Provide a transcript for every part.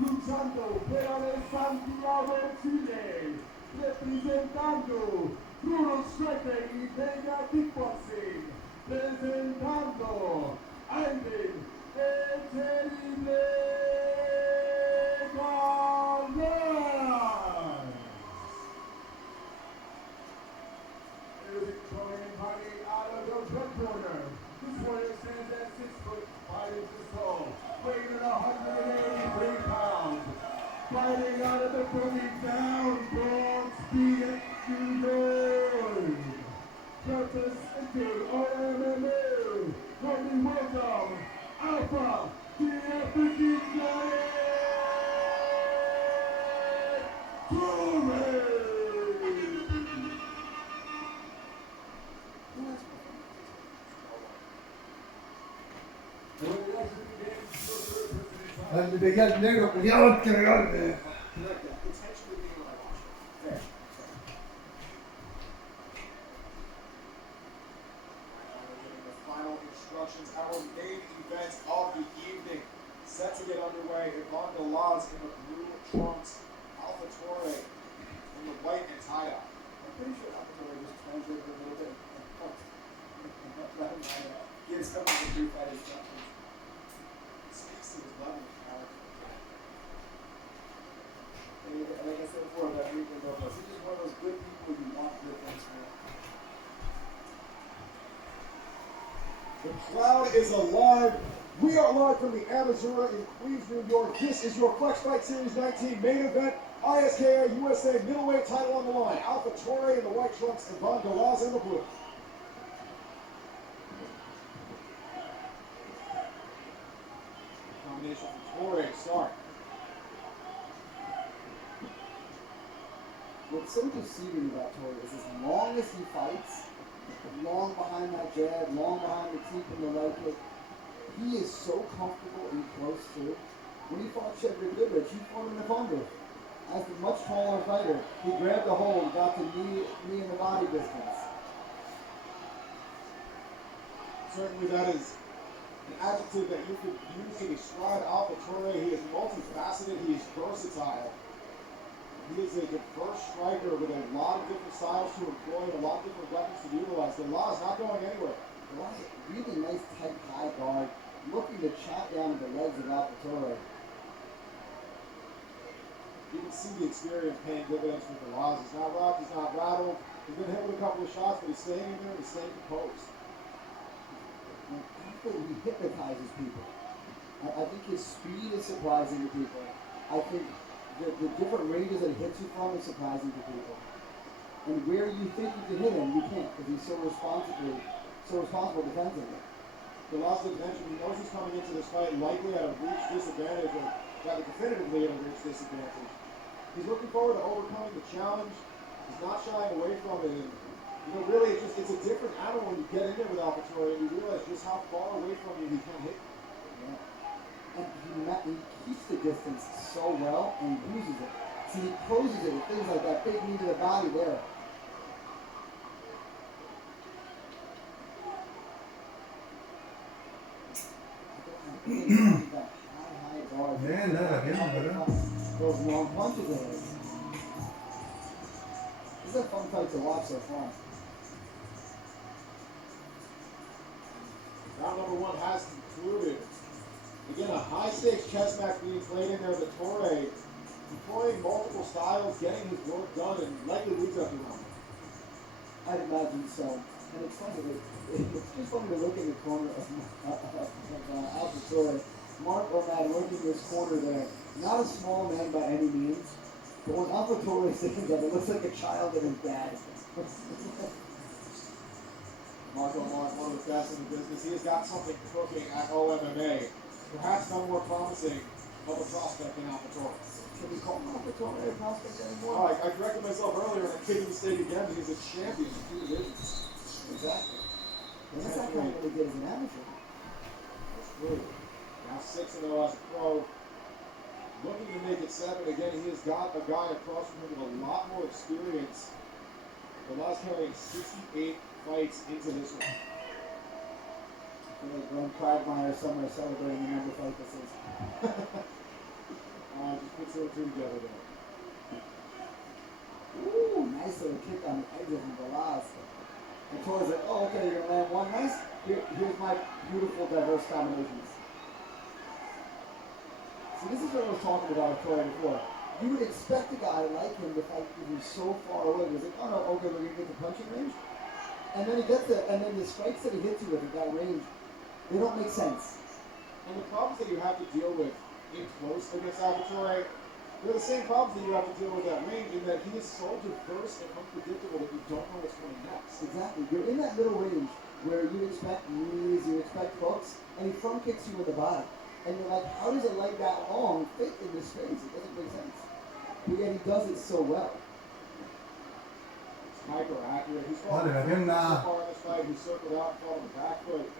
luchando fuera de Santiago, Chile, representando Puro Striker y Vega Kickboxing, presentando Iván, el terrible Galaz. Victorian fighting out of the red corner. This warrior stands at 6 foot 5 inches tall, weighing in 183 pounds. Fighting out of the down Bronx BX representing RMMA. Let me welcome Alpha, the African Giant, Toure. Al de el negro, cuidado que regarde. Final instructions, our main event of the evening, set to get underway. Iván Galaz in the blue trunks, Alpha Toure in the white and tie-up. I'm pretty sure Alpha Toure just translated a little bit. Gives some of the brief fight instructions. Speaks to his level of character. And like I said before about Rico Lopez, he's just one of those good people you want good things for. The crowd is alive. We are live from the Arizona in Queens, New York. This is your Flex Fight Series 19 main event. ISKA USA middleweight title on the line. Alpha Toure in the white trunks and Iván Galaz in the blue. Combination for Toure start. What's so deceiving about Toure is as long as he fights, long behind that jab, long behind the teeth and the leg kick, he is so comfortable and close to. When he fought Shedrick Goodrich, he fought him in the thunder. As the much taller fighter, he grabbed the hold, got the knee in the body distance. Certainly that is an adjective that you could use to describe Alpha Toure. He is multifaceted, he is versatile. He is a diverse striker with a lot of different styles to employ, a lot of different weapons to utilize. The law is not going anywhere. Really nice tight high guard, looking to chop down the legs of Alpha Toure. You can see the experience paying dividends for Galaz. He's not rocked, he's not rattled. He's been hit with a couple of shots, but he's staying in there and he's staying composed. And after he hypnotizes people, I think his speed is surprising to people. I think the different ranges that he hits you from is surprising to people. And where you think you can hit him, you can't, because he's so responsible defensively. Galaz did mention he knows he's coming into this fight likely at a reach disadvantage, or rather definitively at a reach disadvantage. He's looking forward to overcoming the challenge. He's not shying away from it. And, really, it's a different animal when you get in there with Alpha Toure and you realize just how far away from you he can hit. Yeah. And he keeps the distance so well and uses it. See, he closes it with things like that big knee to the body there. Man, those long punches in it. This is a fun fight to watch so far. Round number one has concluded. Again, a high-stakes chess match being played in there. The Toure employing multiple styles, getting his work done, and likely leads up to round. I'd imagine so. And it's funny, it's just funny to look in the corner of Alpha Toure. Mark O'Mad working this corner there. Not a small man by any means, but when Alpha Toure stands up, it looks like a child and his dad. Marco Mark, one of the best in the business. He has got something cooking at OMMA. Perhaps no more promising of a prospect than Alpha Toure. Can we call Alpha Toure a prospect anymore? Oh, I corrected myself earlier and I made a mistake again. He's a champion in 2 divisions. Exactly. And that's not kind of what he did as an amateur. That's true. Now 6-0 as a pro. Looking to make it 7. Again, he has got a guy across from him with a lot more experience. Galaz carrying 68 fights into this one. I feel like Glenn Quagmire somewhere celebrating the number fight this is. 2 and 2 together there. Ooh, nice little kick on the exit from Galaz. And Toure's like, oh, okay, you're gonna land one nice. Here's my beautiful diverse combinations. So this is what I was talking about with Toure before. You would expect a guy like him to fight if he's so far away. He's like, oh no, okay, we're gonna get the punching range. And then he gets it, and then the strikes that he hits you with at that range, they don't make sense. And the problems that you have to deal with in close against Toure, they're the same problems that you have to deal with at range, in that he is so diverse and unpredictable that you don't know what's coming next. Exactly. You're in that middle range where you expect knees, you expect hooks, and he front kicks you in the body. And you're like, how does a leg that long fit in this space? It doesn't make sense. But yet he does it so well. It's hyper accurate. He's fought Vale, bien, so far in this fight. He circled out and fought on the back foot.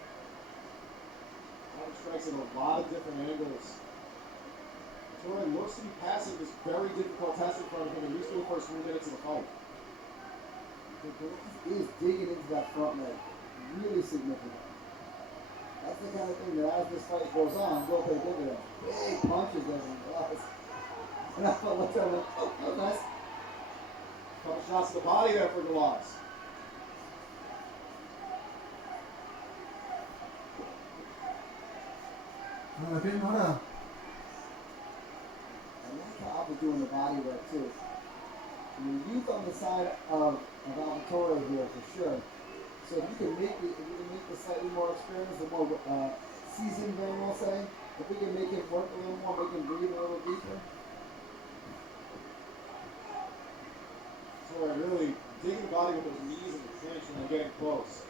Strikes at a lot of different angles. Toure looks to be passing this very difficult test in front of him, at least for the first 3 minutes of the fight. He is digging into that front leg. Really significant. That's the kind of thing that as this fight goes on, will pay dividends. Big punches there from Galaz. And I felt like I'm like, oh, that was nice. Couple shots to the body there for Galaz. Ahora bien, ahora. I like how Alpha's doing the body work too. I mean, youth on the side of Toure here for sure. So if you can make the slightly more experienced, the more seasoned man, we'll say, if we can make him work a little more, make him breathe a little deeper. Toure really digging the body with those knees in the clinch and then getting close.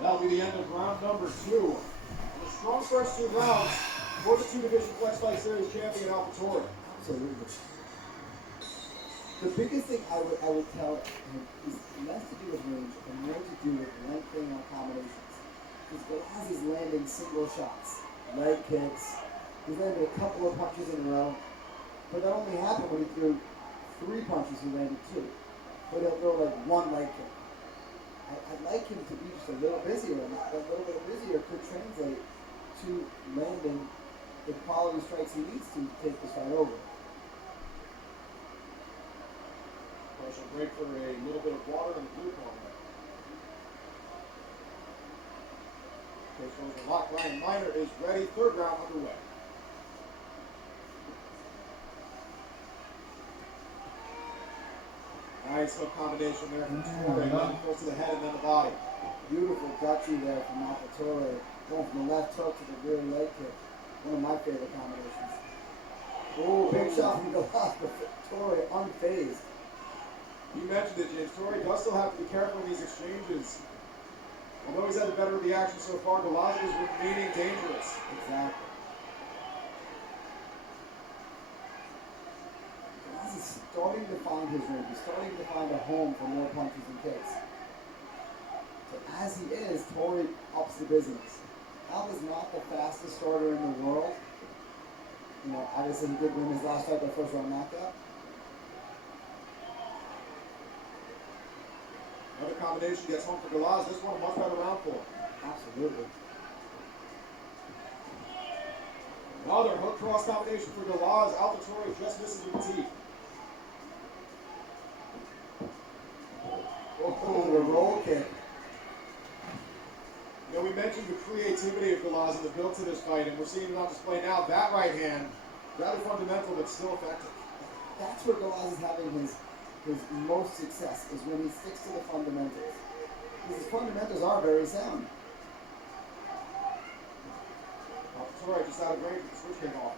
That'll be the end of round number 2. And a strong first 2 rounds for the 2-division Flex Fight Series champion Toure. Absolutely. The biggest thing I would tell him is less to do with range and more to do with lengthening our combinations. Because Galaz is landing single shots, leg kicks. He's landed a couple of punches in a row. But that only happened when he threw 3 punches, he landed 2. But he'll throw like 1 leg kick. I'd like him to be just a little busier, and that little bit busier could translate to landing the quality strikes he needs to take this fight over. Partial break for a little bit of water in the blue corner. Case goes to lock. Ryan Miner is ready. 3rd round underway. Nice hook combination there from Toure, getting close to the head and then the body. Beautiful duchy there from Toure, going from the left hook to the rear leg kick. One of my favorite combinations. Oh, big shot from Galaz, but Toure unfazed. You mentioned it, James. Toure does still have to be careful in these exchanges. Although he's had the better of the action so far, Galaz is remaining dangerous. Exactly. Galaz is starting to find his range. He's starting to find a home for more punches and kicks. So as he is, Toure ups the business. Al is not the fastest starter in the world. You know, obviously he did win his last fight by first round knockout. Another combination gets home for Galaz. This one a much better round for him. Absolutely. Another hook cross combination for Galaz. Toure just misses with the teeth. Oh, the roll kick. You know, we mentioned the creativity of Galaz and the build to this fight, and we're seeing it on display now. That right hand, rather fundamental, but still effective. That's where Galaz is having his most success, is when he sticks to the fundamentals. Because his fundamentals are very sound. Toure just out of range with the switch kick off.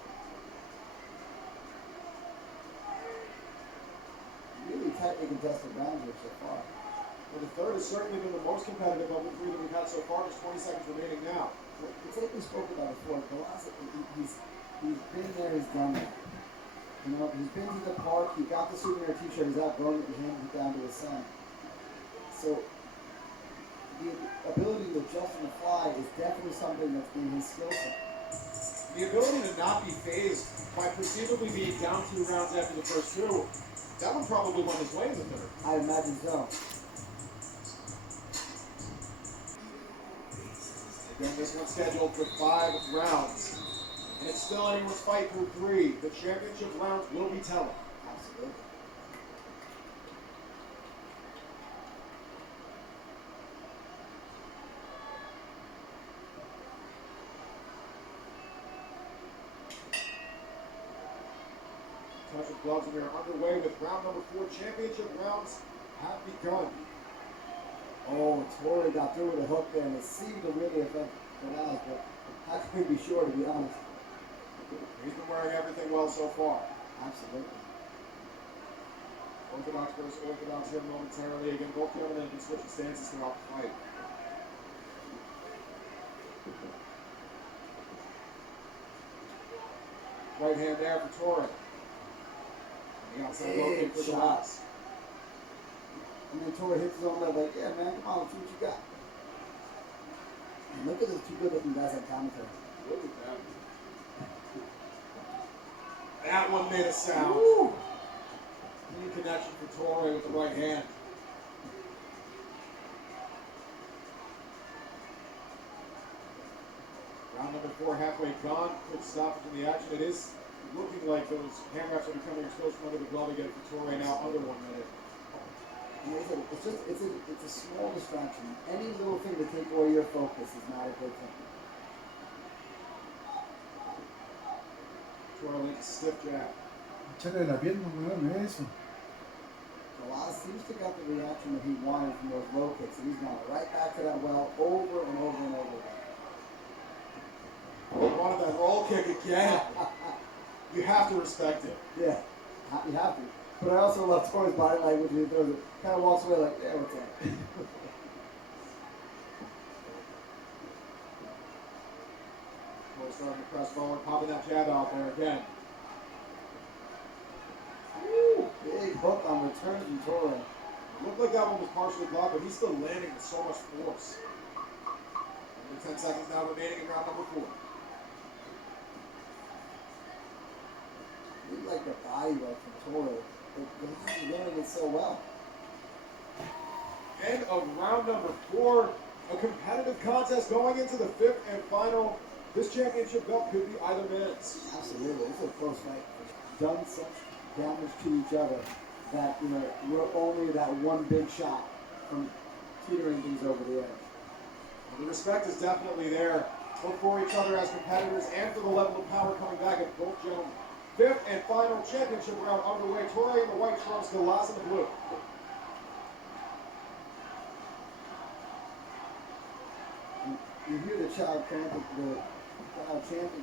Really tightly contested round here so far. Well, the 3rd has certainly been the most competitive of the 3 that we've had so far. There's 20 seconds remaining now. It's like we spoke about before. Galaz, he's been there, he's done that. You know, he's been to the park, he got the souvenir t-shirt, he's outgrown it, he handed it down to his son. So, the ability to adjust on the fly is definitely something that's been his skill set. The ability to not be phased by perceivably being down 2 rounds after the first 2, that one probably went his way in the 3rd. I imagine so. Again, this one's scheduled for 5 rounds. And it's still anyone's fight through 3. The championship rounds will be telling. Absolutely. Touch of gloves, and we are underway with round number 4. Championship rounds have begun. Oh, Toure got through with a hook there, and it seemed to really affect Galaz, but how can we be sure, to be honest? He's been wearing everything well so far. Absolutely. Orthodox versus Orthodox here momentarily. Again, both gentlemen have been switching stances throughout the fight. Right hand there for Toure. And the outside low kick for Galaz. And then Toure hits his own leg like, yeah, man, come on, let's see what you got. And look at those two good-looking guys on commentary. Look at that. That one made a sound. Woo! Clean connection for Toure with the right hand. Round number 4 halfway gone. Quick stoppage in the action. It is looking like those hand wraps are becoming exposed from under the glove again for Toure now under 1 minute. It's a small distraction. Any little thing to take away your focus is not a good thing. Toure lands a stiff jab. Échale la pierna, weón, eso. Galaz seems to get the reaction that he wanted from those low kicks, and he's gone right back to that well over and over and over again. He wanted that roll kick again. You have to respect it. Yeah, you have to. But I also love Toure's body language. He throws it, kind of walks away like, yeah, what's up? Toure starting to press forward, popping that jab out there again. Woo! Big hook on return from Toure. Looked like that one was partially blocked, but he's still landing with so much force. Only 10 seconds now remaining in round number 4. We like the body work from Toure, but Galaz is learning it so well. End of round number 4. A competitive contest going into the 5th and final. This championship belt could be either man's. Absolutely, it's a close fight. Done such damage to each other that, you know, we're only that one big shot from teetering things over the edge. The respect is definitely there, both for each other as competitors and for the level of power coming back at both gentlemen. 5th and final championship round underway. Toure in the white trunks, Galaz in the blue. You hear the child chanting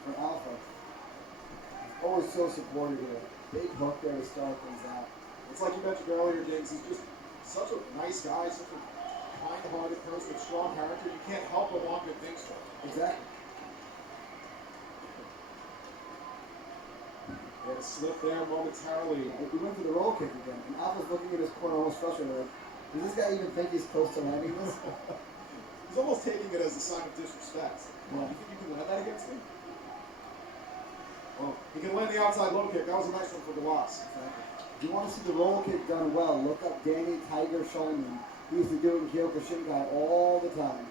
for Alpha. He's always so supportive here. Big hook there to start things out. It's like you mentioned earlier, James, he's just such a nice guy, such a kind-hearted person with strong character. You can't help but want good things for him. Exactly. He had a slip there momentarily. We went for the roll kick again, and Alpha's looking at his corner almost frustrated, like, does this guy even think he's close to landing this? He's almost taking it as a sign of disrespect. Yeah. You think you can land that against him? Well, he can land the outside low kick. That was a nice one for Galaz. Exactly. If you want to see the roll kick done well, look up Danny Tiger Shulman. He used to do it in Kyokushinkai all the time.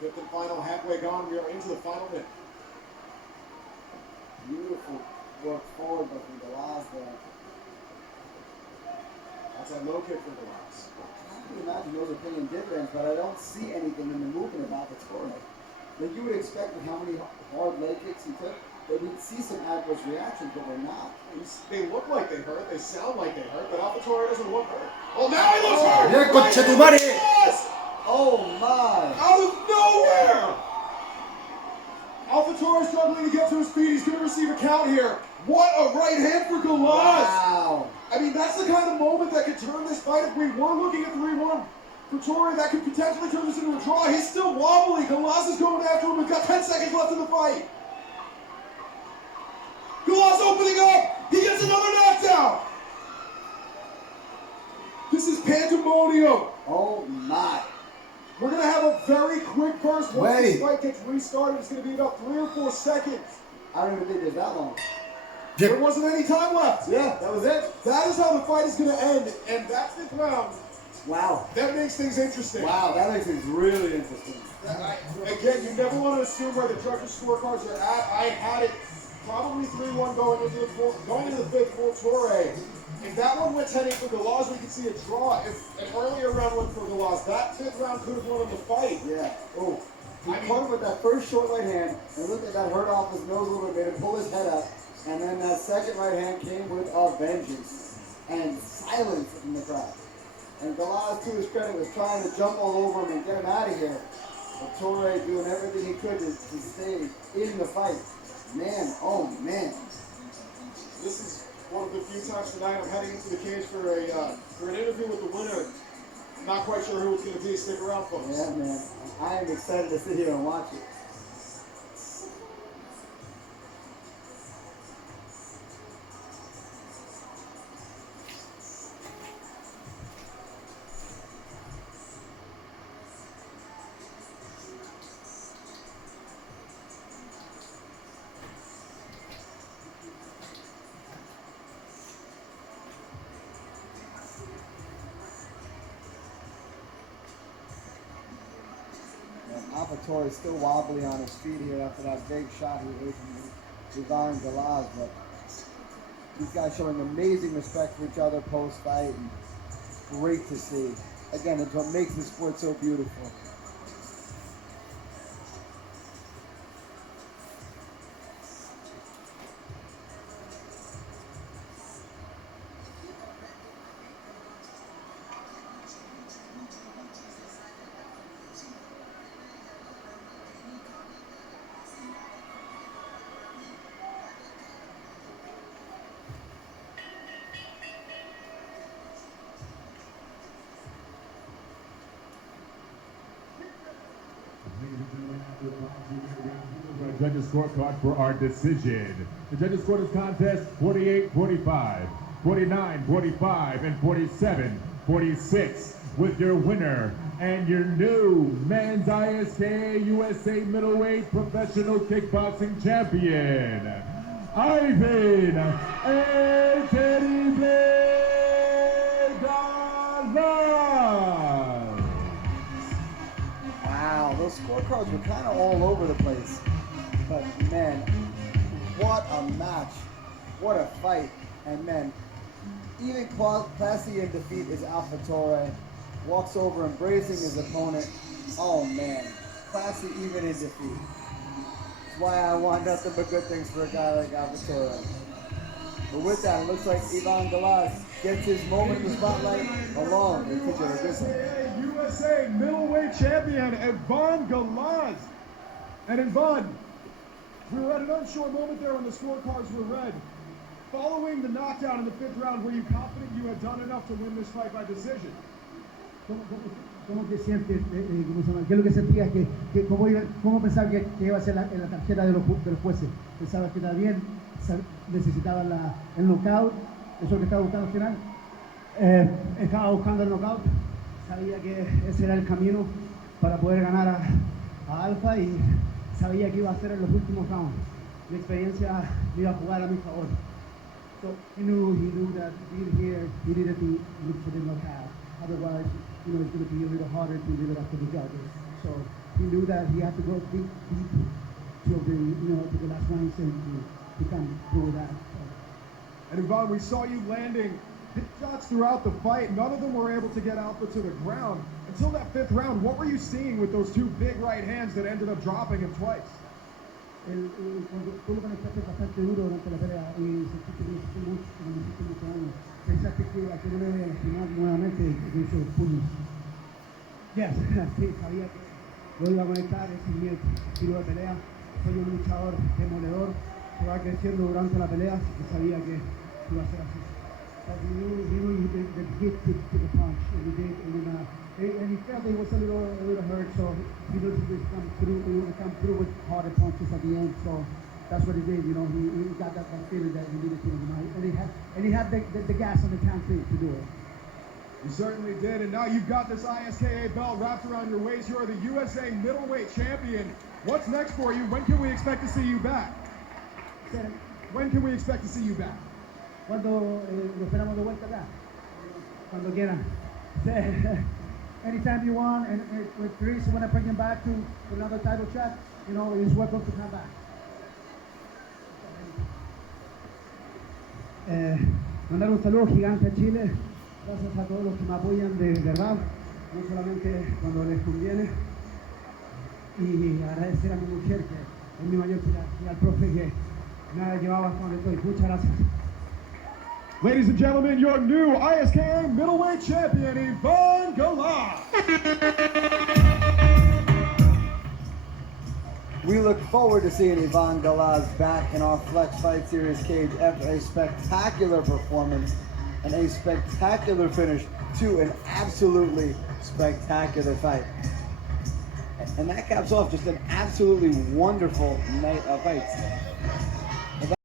Fifth and final, halfway gone. We are into the final minute. Beautiful work forward by from Galaz there. Outside low kick for Galaz. I can imagine those opinion difference, but I don't see anything in the movement about the Toure. Like you would expect with how many hard leg kicks he took, that we'd see some adverse reactions, but we're not. They look like they hurt, they sound like they hurt, but Alpha Toure doesn't look hurt. Oh, now he looks hurt! Yeah, concha tu madre! Yes! Oh my! Out of nowhere! Alpha Toure is struggling to get to his feet. He's going to receive a count here. What a right hand for Galaz! Wow! I mean, that's the kind of moment that could turn this fight. If we were looking at 3-1 for Toure, that could potentially turn this into a draw. He's still wobbly. Galaz is going after him. We've got 10 seconds left in the fight. Galaz opening up. He gets another knockdown. This is pandemonium. Oh my! We're going to have a very quick burst once Wait. this fight gets restarted. It's going to be about 3 or 4 seconds. I don't even think there's that long. There wasn't any time left. Yeah, that was it. That is how the fight is going to end, and that's the round. Wow. That makes things interesting. Wow, that makes things really interesting. Again, you never want to assume where the judges' scorecards are at. I had it probably 3-1 going into the fifth for Toure. If that one went heading for Galaz, we could see a draw. If an earlier round went for Galaz, that fifth round could have won him the fight. Yeah. Oh. He caught him with that first short right hand, and look at that, hurt off his nose a little bit, made him pull his head up. And then that second right hand came with a vengeance and silence in the crowd. And Galaz, to his credit, was trying to jump all over him and get him out of here. But Toure doing everything he could to stay in the fight. Man, oh man. This is one of the few times tonight I'm heading into the cage for an interview with the winner. I'm not quite sure who it's going to be. Stick around, folks. Yeah, man. I am excited to sit here and watch it. Toure is still wobbly on his feet here after that big shot he hit from Iván Galaz, but these guys showing amazing respect for each other post-fight, and great to see. Again, it's what makes the sport so beautiful. Judges' scorecard for our decision. The judges scored this contest 48-45, 49-45, and 47-46. With your winner and your new men's ISKA USA middleweight professional kickboxing champion, Iván Galaz. Wow, those scorecards were kind of all over the place. But man, what a match. What a fight. And man, even classy in defeat is Alpha Toure. Walks over embracing his opponent. Oh man, classy even in defeat. That's why I want nothing but good things for a guy like Alpha Toure. But with that, it looks like Iván Galaz gets his moment in the spotlight along with Título. USA middleweight champion Iván Galaz. And Iván, we were at an unsure moment there when the scorecards were read. Following the knockdown in the fifth round, were you confident you had done enough to win this fight by decision? ¿Cómo te sientes? ¿Qué es lo que sentías? ¿Cómo pensabas que iba a ser la tarjeta de los jueces? ¿Pensabas que estaba bien? ¿Necesitabas el knockout? ¿Eso es lo que estaba buscando al final? Estaba buscando el knockout. Sabía que ese era el camino para poder ganar a Alfa y sabía que iba a ser en los últimos rounds. Mi experiencia iba a jugar a mi favor. So he knew that here he needed to look for the knockout. Otherwise, it's going to be a little harder to live it up to the judges. So he knew that he had to go deep to the last rounds and to come through that. And Iván, we saw you landing hit shots throughout the fight. None of them were able to get Alpha to the ground. Until that fifth round, what were you seeing with those two big right hands that ended up dropping him twice? Cuando tú lo conectaste bastante duro durante la pelea y sentiste que hiciste mucho daño, pensaste que aquí no le iba a lastimar nuevamente de esos puños. Yes, sí, sabía que lo iba a conectar, ese es mi estilo de pelea. Soy un luchador demoledor que va creciendo durante la pelea, así que sabía que iba a ser así. But he knew the hit to the punch, and he did, and he felt it was a little hurt, so he was come through with harder punches at the end. So that's what he did. He got that feeling that he needed to, and he had the gas on the tank to do it. You certainly did, and now you've got this ISKA belt wrapped around your waist. You are the USA middleweight champion. What's next for you? When can we expect to see you back? When can we expect to see you back? Cuando lo esperamos de vuelta acá, cuando quieran. anytime you want, and if Chris want to bring him back to another title shot, you know, he's welcome to come back. Mandar un saludo gigante a Chile, gracias a todos los que me apoyan de verdad, no solamente cuando les conviene, y agradecer a mi mujer, que es mi mayor pilar, y al profe que me ha llevado hasta donde estoy. Muchas gracias. Ladies and gentlemen, your new ISKA middleweight champion, Iván Galaz. We look forward to seeing Iván Galaz back in our Flex Fight Series cage after a spectacular performance and a spectacular finish to an absolutely spectacular fight. And that caps off just an absolutely wonderful night of fights.